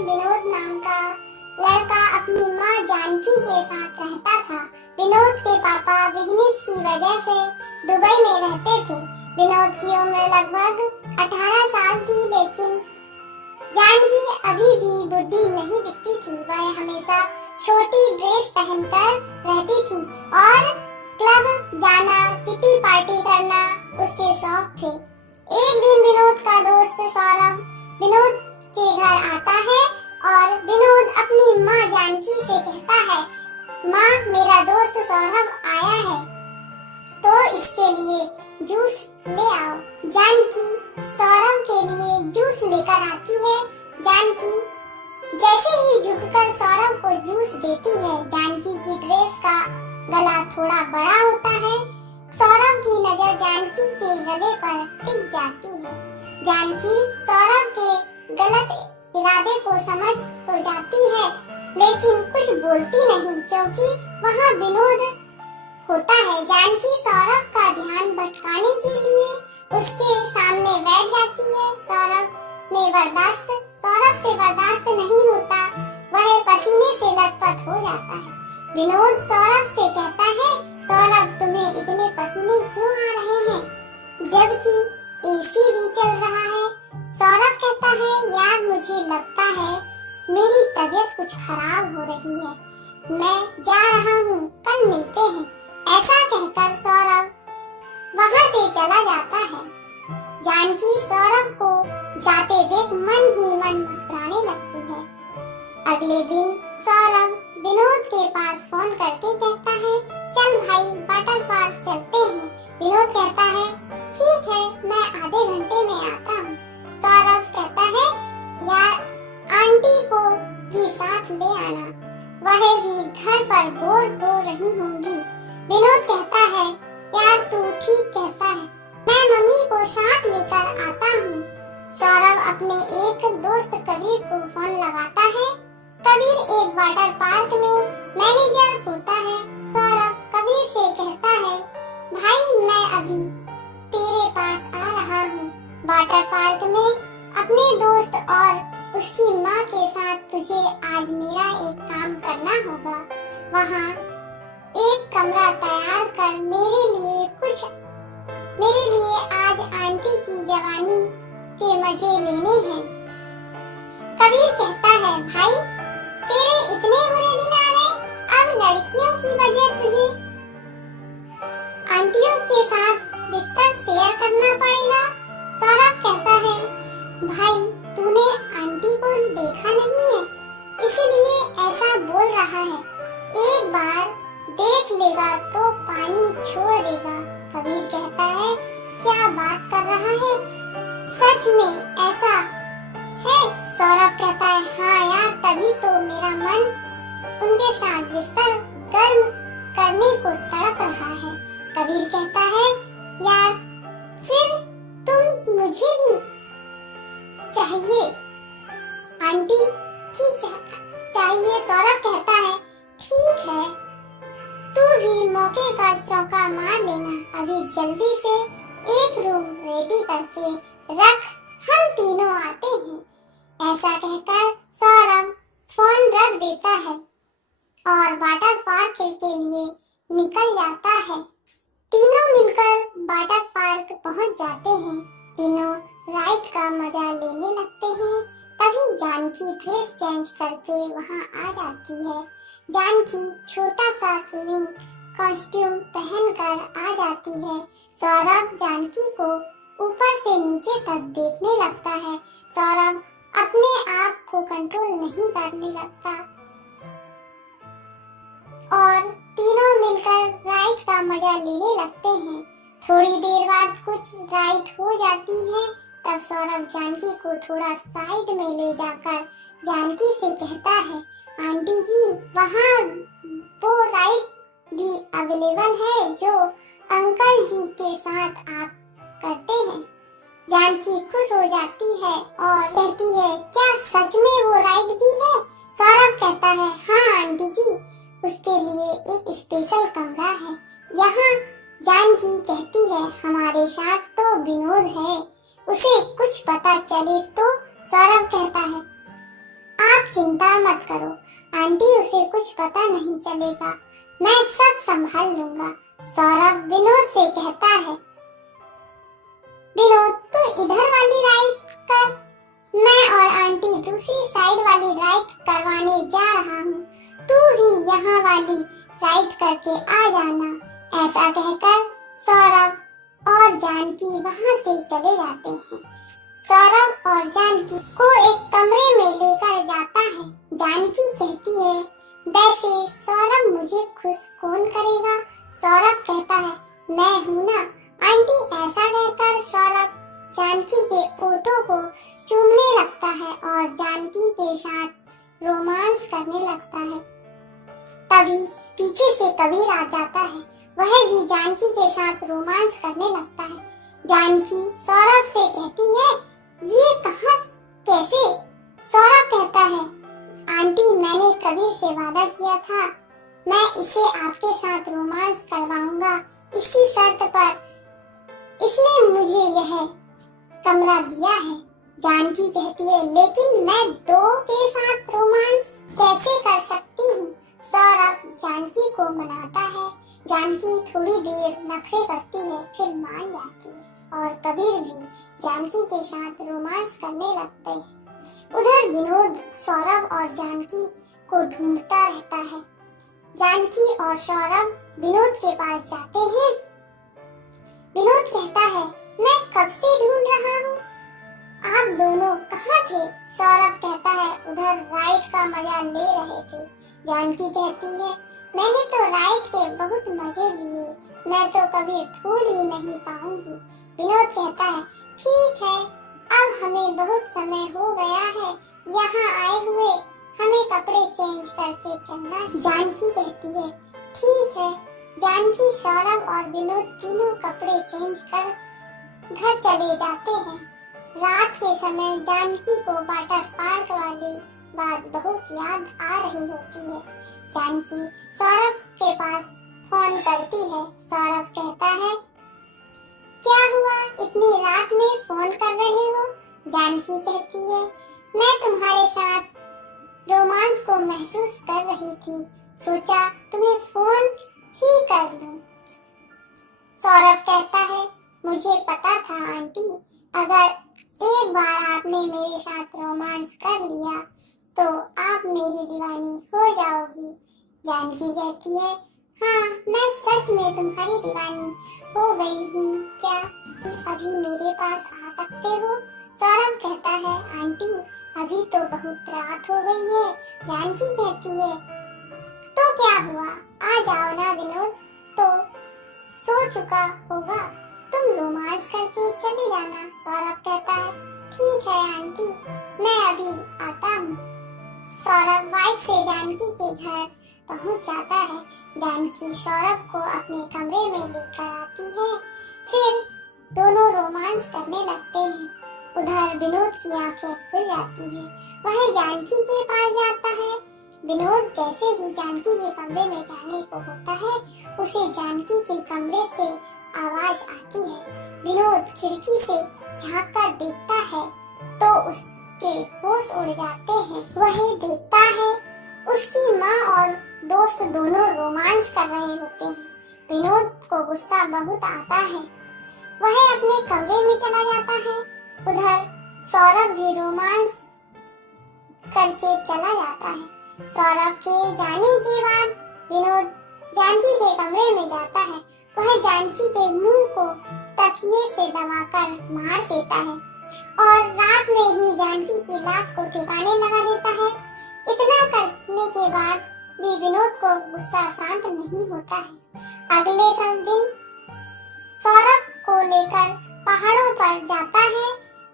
विनोद नाम का लड़का अपनी माँ जानकी के साथ रहता था। विनोद के पापा बिजनेस की वजह से दुबई में रहते थे। विनोद की उम्र लगभग 18 साल थी, लेकिन जानकी अभी भी बुढ़ी नहीं दिखती थी। वह हमेशा छोटी ड्रेस पहनकर रहती थी और क्लब जाना, किटी पार्टी करना उसके शौक थे। एक दिन विनोद का दोस्त सौरभ विनोद के घर आता है और विनोद अपनी माँ जानकी से कहता है, माँ मेरा दोस्त सौरभ आया है तो इसके लिए जूस ले आओ। जानकी सौरभ के लिए जूस लेकर आती है। जानकी जैसे ही झुककर सौरभ को जूस देती है, जानकी की ड्रेस का गला थोड़ा बड़ा होता है। सौरभ की नजर जानकी के गले पर टिक जाती है। जानकी सौरभ के गलत इरादे को समझ तो जाती है, लेकिन कुछ बोलती नहीं क्योंकि वहाँ विनोद होता है। जानकी सौरभ का ध्यान भटकाने के लिए उसके सामने बैठ जाती है। सौरभ से बर्दाश्त नहीं होता, वह पसीने से लथपथ हो जाता है। विनोद सौरभ से कहता है, सौरभ तुम्हें इतने पसीने क्यों आ रहे हैं, जबकि एसी भी चल रहा है। सौरभ कहता है, यार मुझे लगता है मेरी तबीयत कुछ खराब हो रही है, मैं जा रहा हूँ, कल मिलते हैं। ऐसा कहकर सौरभ वहाँ से चला जाता है। जानकी सौरभ को जाते देख मन ही मन मुस्कुराने लगती है। अगले दिन सौरभ विनोद के पास फोन करके कहता है, चल भाई वाटर पार्क चलते हैं। विनोद कहता है, ठीक है मैं आधे घंटे में आता हूँ। सौरभ कहता है, यार आंटी को भी साथ ले आना, वह भी घर पर बोर हो रही होंगी। विनोद कहता है, यार तू ठीक कहता है, मैं मम्मी को साथ लेकर आता हूँ। सौरभ अपने एक दोस्त कबीर को फोन लगाता है। कबीर एक वाटर पार्क में मैनेजर होता है। सौरभ कबीर से कहता है, भाई मैं अभी तेरे पास आ रहा हूँ। वाटर पार्क में अपने दोस्त और उसकी माँ के साथ तुझे आज मेरा एक काम करना होगा। वहाँ एक कमरा तैयार कर मेरे लिए आज आंटी की जवानी के मजे लेने हैं। कबीर कहता है, भाई तेरे इतने बुरे दिन आ गए, अब लड़कियों की वजह तुझे आंटियों के साथ बिस्तर शेयर करना पड़ेगा। सौरभ कहता है, भाई तूने आंटी को देखा नहीं है, इसीलिए ऐसा बोल रहा है, एक बार देख लेगा तो पानी छोड़ देगा। कबीर कहता है, क्या बात कर रहा है, सच में ऐसा है? सौरभ कहता है, हाँ यार तभी तो मेरा मन उनके साथ बिस्तर गर्म करने को तड़प रहा है। कबीर कहता है, यार फिर तुम मुझे भी चाहिए, आंटी की चाहिए। सौरभ कहता है, ठीक है तू भी मौके का चौका मार लेना, अभी जल्दी से एक रूम रेडी करके रख, हम तीनों आते हैं। ऐसा कहकर सौरभ फोन रख देता है और वाटर पार्क के लिए निकल जाता है। तीनों मिलकर वाटर पार्क पहुंच जाते हैं। तीनों राइड का मजा लेने लगते हैं। तभी जानकी ड्रेस चेंज करके वहां आ जाती है। जानकी छोटा सा स्विमिंग कॉस्ट्यूम पहनकर आ जाती है। सौरभ जानकी को ऊपर से नीचे तक देखने लगता है। सौरभ अपने आप को कंट्रोल नहीं करने लगता और तीनों मिलकर राइड का मजा लेने लगते हैं। थोड़ी देर बाद कुछ राइड हो जाती है। तब सौरभ जानकी को थोड़ा साइड में ले जाकर जानकी से कहता है, आंटी जी वहाँ वो राइड भी अवेलेबल है जो अंकल जी के साथ आप करते हैं। जानकी खुश हो जाती है और कहती है, क्या सच में वो राइड भी है? सौरभ कहता है, हाँ आंटी जी, उसके लिए एक स्पेशल कमरा है यहाँ। जानकी कहती है, हमारे साथ तो विनोद है, उसे कुछ पता चले तो? सौरभ कहता है, आप आप चिंता मत करो, आंटी उसे कुछ पता नहीं चलेगा, मैं सब संभाल लूंगा। सौरभ विनोद से कहता है, विनोद तू इधर वाली राइड कर, मैं और आंटी दूसरी साइड वाली राइड करवाने जा रहा हूँ, तू भी यहाँ वाली राइड करके आ जाना। ऐसा कहकर सौरभ और जानकी वहाँ से चले जाते हैं। सौरभ और जानकी को एक कमरे में लेकर जाता है। जानकी कहती है, वैसे सौरभ मुझे खुश कौन करेगा? सौरभ कहता है, मैं हूँ ना आंटी। ऐसा कहकर सौरभ जानकी के ओठों को चूमने लगता है और जानकी के साथ रोमांस करने लगता है। तभी पीछे से कबीर आ जाता है, वह भी जानकी के साथ रोमांस करने लगता है। जानकी सौरभ से कहती है, ये कहाँ कैसे? सौरभ कहता है, आंटी मैंने कबीर से वादा किया था, मैं इसे आपके साथ रोमांस करवाऊंगा, इसी शर्त पर इसने मुझे यह कमरा दिया है। जानकी कहती है, लेकिन मैं दो के साथ रोमांस कैसे कर सकती हूँ? सौरभ जानकी को मनाता है। जानकी थोड़ी देर नखरे करती है, फिर मान जाती है और कबीर भी जानकी के साथ रोमांस करने लगते हैं। उधर विनोद सौरभ और जानकी को ढूंढता रहता है। जानकी और सौरभ विनोद के पास जाते हैं। विनोद कहता है, मैं कब से ढूंढ रहा हूँ, आप दोनों कहाँ थे? सौरभ कहता है, उधर राइड का मजा ले रहे थे। जानकी कहती है, मैंने तो राइड के बहुत मजे लिए, मैं तो कभी भूल ही नहीं पाऊंगी। विनोद कहता है, ठीक है, अब हमें बहुत समय हो गया है यहाँ आए हुए, हमें कपड़े चेंज करके चलना। जानकी कहती है, ठीक है। जानकी सौरभ और विनोद तीनों कपड़े चेंज कर घर चले जाते हैं। रात के समय जानकी को वाटर पार्क वाली बात बहुत याद आ रही होती है। जानकी सौरभ के पास फोन करती है। सौरभ कहता है, क्या हुआ, इतनी रात में फोन कर रहे हो? जानकी कहती है, मैं तुम्हारे साथ रोमांस को महसूस कर रही थी, सोचा तुम्हें फोन ही कर लूं। सौरभ कहता है, मुझे पता था आंटी, अगर एक बार आपने मेरे साथ रोमांस कर लिया तो आप मेरी दीवानी हो जाओगी। जानकी कहती है, हाँ, मैं सच में तुम्हारी दीवानी हो गई हूँ, क्या अभी मेरे पास आ सकते हो? सौरभ कहता है, आंटी अभी तो बहुत रात हो गई है। जानकी कहती है, तो क्या हुआ, आ जाओ ना विनोद, तो सो चुका होगा, तुम रोमांस करके चले जाना। सौरभ कहता है, ठीक है आंटी, मैं अभी आता हूँ। सौरभ बाइक से जानकी के घर पहुँच जाता है। जानकी सौरभ को अपने कमरे में लेकर आती है, फिर दोनों रोमांस करने लगते हैं। उधर विनोद की आंखें खुल जाती हैं, वह जानकी के पास जाता है। विनोद जैसे ही जानकी के कमरे में जाने को होता है, उसे जानकी के कमरे से आवाज आती है। विनोद खिड़की से झांक कर देखता है तो उसके होश उड़ जाते हैं। वह देखता है उसकी माँ और दोस्त दोनों रोमांस कर रहे होते हैं। विनोद को गुस्सा बहुत आता है, वह अपने कमरे में चला जाता है। उधर सौरभ भी रोमांस करके चला जाता है। सौरभ के जाने के बाद विनोद जानकी के कमरे में जाता है। वह जानकी के मुंह को तकिए से दबाकर मार देता है और रात में ही जानकी की लाश को ठिकाने लगा देता है। इतना करने के बाद भी विनोद को गुस्सा शांत नहीं होता है। अगले दिन सौरभ को लेकर पहाड़ों पर जाता है।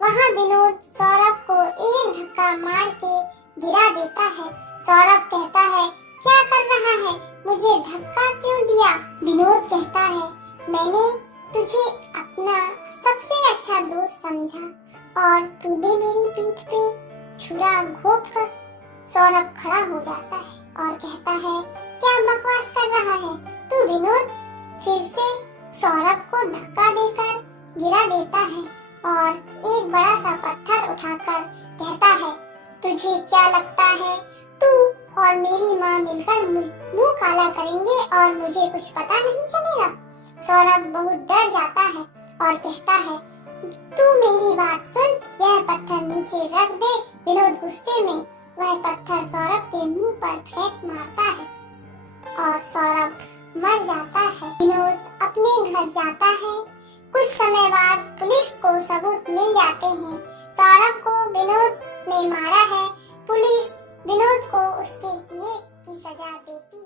वहाँ विनोद सौरभ को एक धक्का मार के गिरा देता है। सौरभ कहता है, क्या कर रहा है, मुझे धक्का क्यों दिया? विनोद कहता है, मैंने तुझे अपना सबसे अच्छा दोस्त समझा और तूने मेरी पीठ पे छुरा घोंप कर। सौरभ खड़ा हो जाता है और कहता है, क्या बकवास कर रहा है तू विनोद? फिर से सौरभ को धक्का देकर गिरा देता है और एक बड़ा सा पत्थर उठाकर कहता है, तुझे क्या लगता है और मेरी माँ मिलकर मुंह काला करेंगे और मुझे कुछ पता नहीं चलेगा। सौरभ बहुत डर जाता है और कहता है, तू मेरी बात सुन, यह पत्थर नीचे रख दे। विनोद गुस्से में वह पत्थर सौरभ के मुंह पर फेंक मारता है और सौरभ मर जाता है। विनोद अपने घर जाता है। कुछ समय बाद पुलिस को सबूत मिल जाते हैं। सौरभ को विनोद ने मारा है। पुलिस विनोद को उसके किए की सजा देती है।